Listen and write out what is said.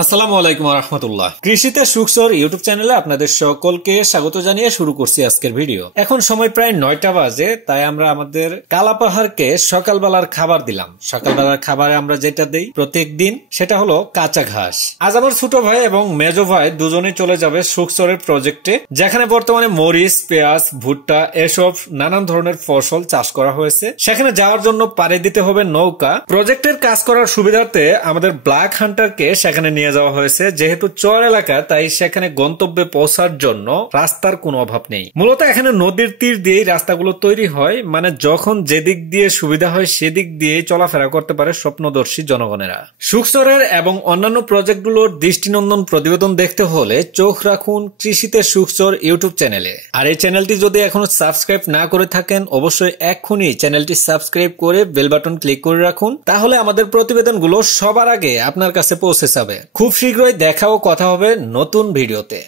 আসসালামু আলাইকুম ওয়া রাহমাতুল্লাহ। কৃষিতে সুখসর ইউটিউব চ্যানেলে আপনাদের সকলকে স্বাগত জানিয়ে শুরু করছি আজকের ভিডিও। এখন সময় প্রায় 9টা বাজে, তাই আমরা আমাদের কালাপাহাড়কে সকালবেলার খাবার দিলাম। সকালবেলার খাবারে আমরা যেটা দেই প্রত্যেকদিন সেটা হলো কাঁচা ঘাস। আজ আমার ছোট ভাই এবং মেজো ভাই দুজনেই চলে যাবে সুখসরের প্রজেক্টে, যেখানে বর্তমানে মরিচ, পেঁয়াজ, ভুট্টা এসব নানান ধরনের ফসল চাষ করা হয়েছে। সেখানে যাওয়ার জন্য পাড়ি দিতে হবে নৌকা। প্রজেক্টের কাজ করার সুবিধার্থে আমাদের ব্ল্যাক হান্টারকে সেখানে নিয়ে যাওয়া হয়েছে। যেহেতু চর এলাকা, তাই সেখানে গন্তব্যে পৌঁছার জন্য রাস্তার কোনো অভাব নেই। মূলত এখানে নদীর তীর দিয়েই রাস্তাগুলো তৈরি হয়, মানে যখন যেদিক দিয়ে সুবিধা হয় সেদিক দিয়ে চলাফেরা করতে পারে স্বপ্নদর্শী জনগণেরা। সুখসরের এবং অন্যান্য প্রজেক্টগুলোর দৃষ্টিনন্দন প্রতিবেদন দেখতে হলে চোখ রাখুন কৃষিতে সুখসর ইউটিউব চ্যানেলে। আর এই চ্যানেলটি যদি এখনো সাবস্ক্রাইব না করে থাকেন, অবশ্যই এক্ষুনি চ্যানেলটি সাবস্ক্রাইব করে বেল বাটন ক্লিক করে রাখুন, তাহলে আমাদের প্রতিবেদনগুলো সবার আগে আপনার কাছে পৌঁছে যাবে। খুব শীঘ্রই দেখা ও কথা হবে নতুন ভিডিওতে।